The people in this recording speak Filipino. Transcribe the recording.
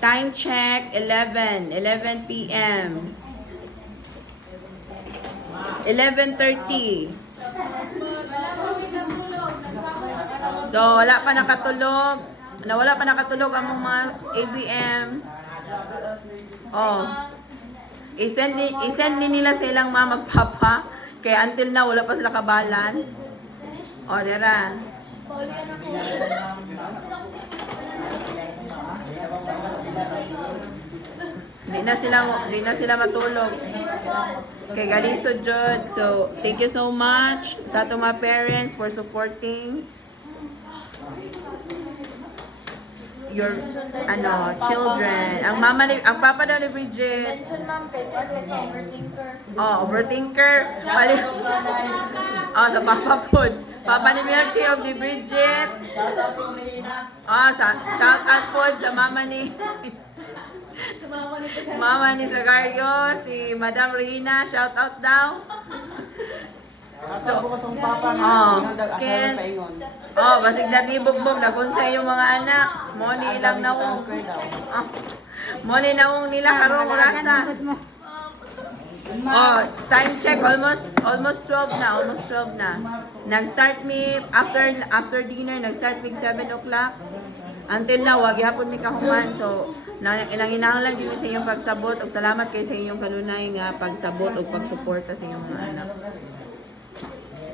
Time check, 11 p.m. 11:30. So, wala pa nakatulog. Wala pa nakatulog ang mga ABM. Oh. I-send din nila silang mga magpapa. Kaya until now, wala pa sila ka-balance. O, dira. Hindi na sila matulog. Kay Galiso Jud. So, thank you so much sa ating mga parents for supporting your children. Ang papa daw ni Bridget. Mention ma'am, overthinker. Oh, overthinker. Oh, sa papa pod. Papa ni Melchi of the Bridget. Shout out pod sa mama ni Mama ni Sagario, si Madam Rina, shout out daw. Basig na tibugbog na kung sa yung mga anak. Moni lang na wong. Moni na wong nila karong rasa. Time check, almost 12 na. Nag-start me, after dinner, nag-start me 7 o'clock. Until now, wag yapon mi kahuman. So, ilang inahanglan din sa iyong pagsabot. Ug salamat kay sa inyong kanunay nga pagsabot ug pagsuporta sa inyong mga anak.